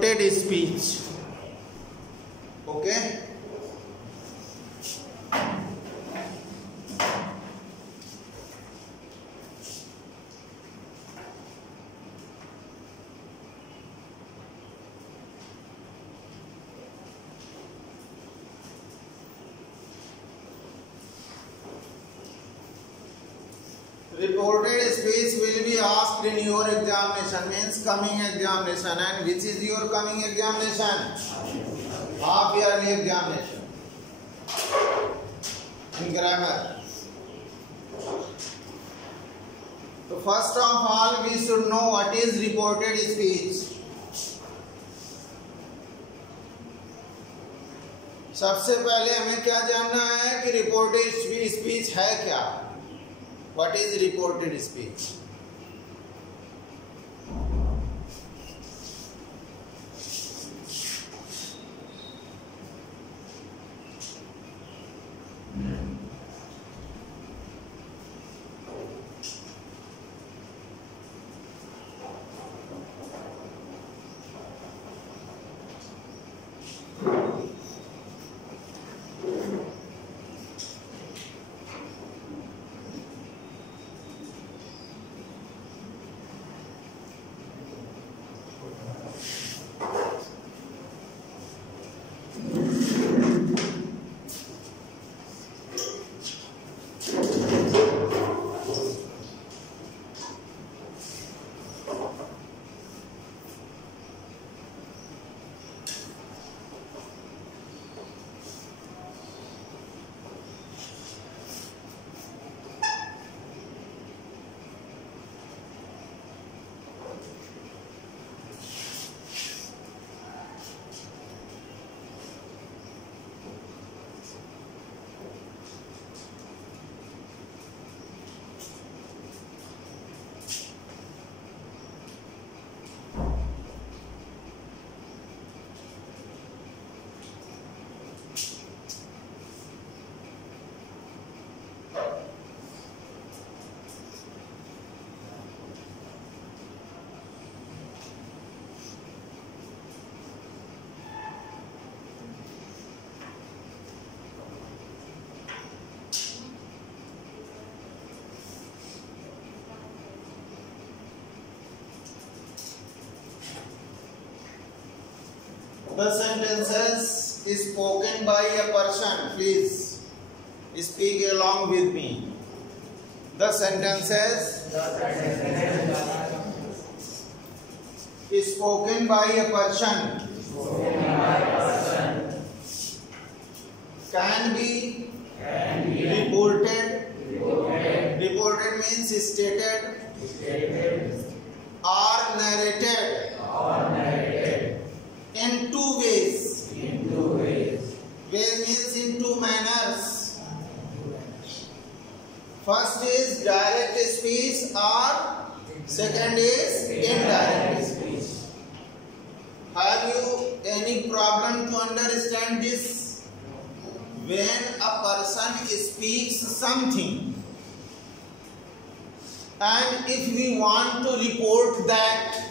reported speech. Okay. Reported speech will be asked in your examination, means coming examination. And which is your coming examination? Half yearly examination in grammar. So first of all, we should know what is reported speech. सबसे पहले हमें क्या जानना है कि reported speech है क्या? What is reported speech? The sentences is spoken by a person. Please speak along with me. The sentences is spoken by a person. Can be reported. Reported means stated or narrated. In two ways. Ways means in two manners. First is direct speech or second is indirect speech. Have you any problem to understand this? When a person speaks something and if we want to report that,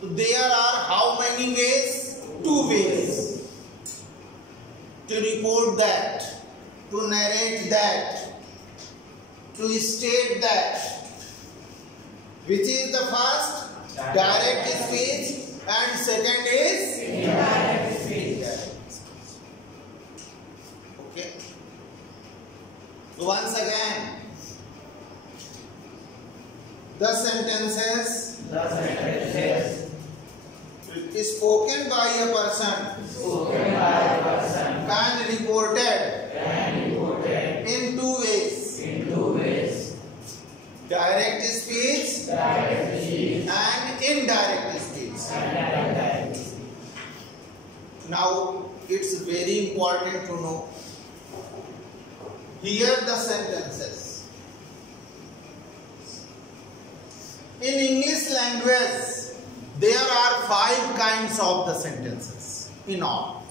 there are how many ways? Two ways. To report that, to narrate that, to state that. Which is the first? Direct speech, and second is indirect speech. Okay. Once again, the sentences spoken by a person can be reported in two ways. Direct speech and indirect speech. Now it's very important to know. Here the sentences. In English language, there are 5 kinds of the sentences in all.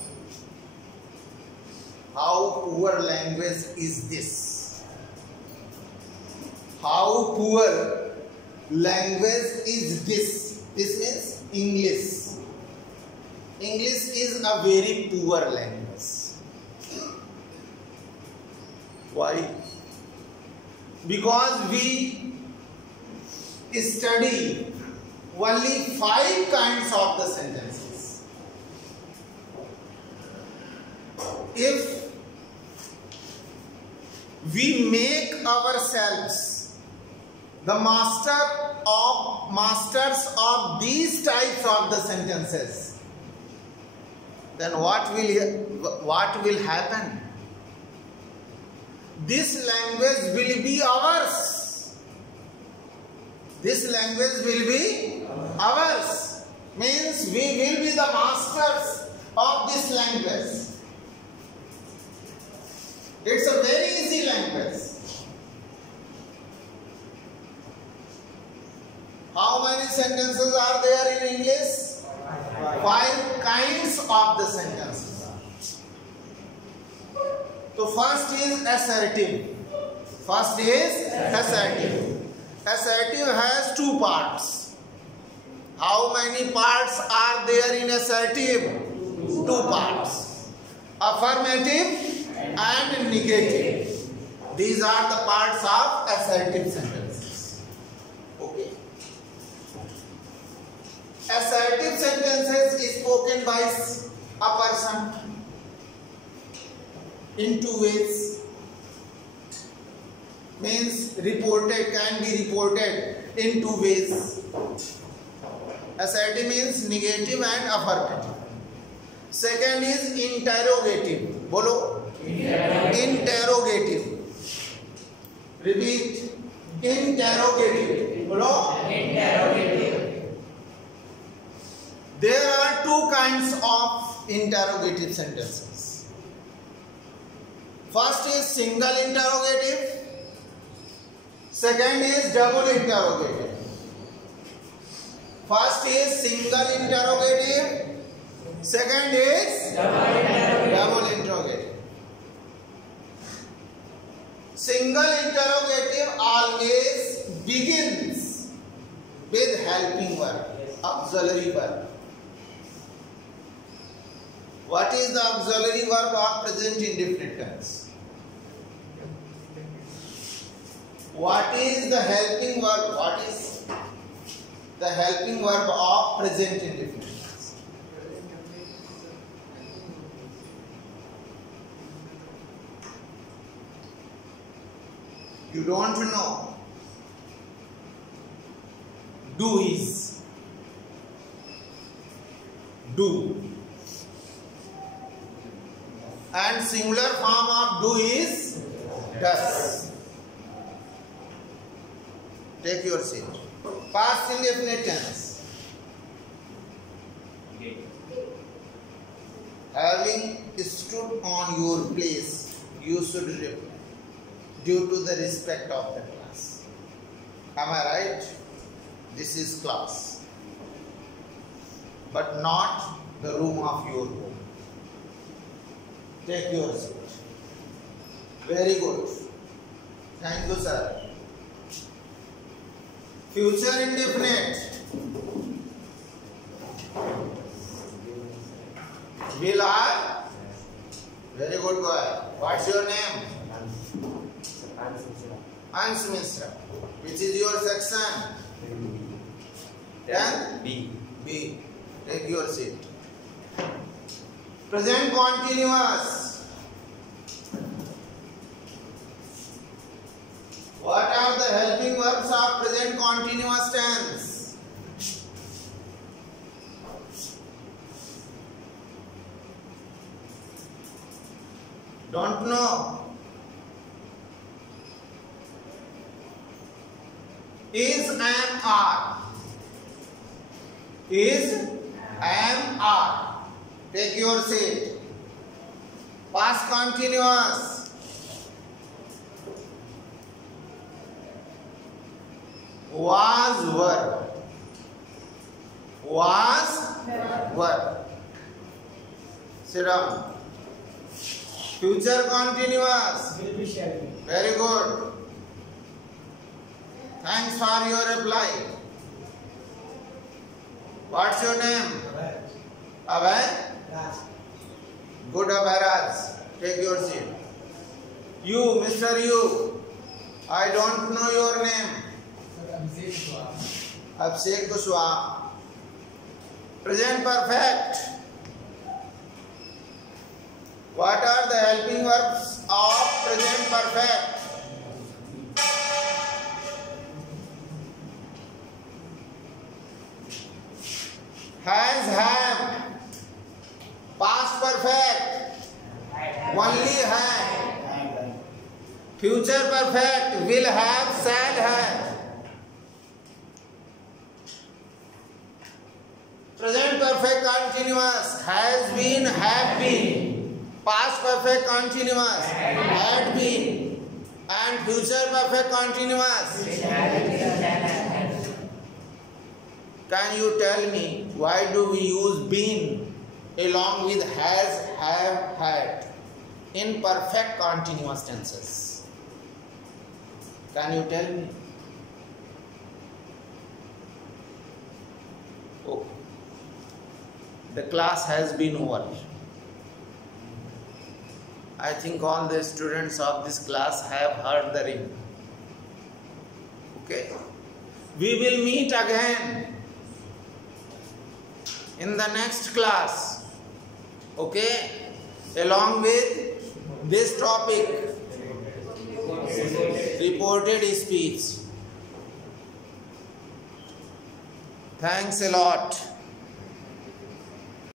How poor language is this? How poor language is this? This means English. English is a very poor language. Why? Because we study only 5 kinds of the sentences. If we make ourselves the masters of these types of the sentences, then what will happen? This language will be ours. This language will be ours. Means we will be the masters of this language. It's a very easy language. How many sentences are there in English? 5 kinds of the sentences. So first is assertive. Assertive has 2 parts. How many parts are there in assertive? 2 parts. Affirmative and negative. These are the parts of assertive sentences. Okay. Assertive sentences is spoken by a person in 2 ways. Means can be reported in 2 ways. Assertive means negative and affirmative. Second is interrogative. Bolo. Interrogative. Repeat. Interrogative. Bolo. Interrogative. There are 2 kinds of interrogative sentences. First is single interrogative. Second is double interrogative. First is single interrogative. Second is double interrogative. Single interrogative always begins with helping verb, auxiliary verb. What is the auxiliary verb of present indefinite tense? What is the helping verb? What is the helping verb of present indefinite tense? You don't know. Do is. Do. And singular form of do is does. Take your seat. Past indefinite tense. Having stood on your place, you should reply due to the respect of the class. Am I right? This is class, but not the room of your home. Take your seat. Very good. Thank you, sir. Future indefinite. Will I? Very good boy. What's your name? Hans Mishra. Which is your section? 10? B. B. Take your seat. Present continuous. What are the helping verbs of present continuous tense? Don't know. Is, am, are. Is, am, are. Take your seat. Past continuous. Was verb. Was verb. Sit down. Future continuous. Will be sharing. Very good. Thanks for your reply. What's your name? Abhay? Good, Abhay. Take your seat. You, Mr. You. I don't know your name. Abhishek Kushwaha. Present perfect. What are the helping verbs of present perfect? Has, have. Past perfect. Only have. Future perfect. Will have, shall have. Present perfect continuous. Has been, have been. Past perfect continuous. Had been. And future perfect continuous. Can you tell me why do we use been along with has, have, had in perfect continuous tenses? Can you tell me? Oh, the class has been over. I think all the students of this class have heard the ring. Okay. We will meet again in the next class, okay, along with this topic, reported speech. Thanks a lot.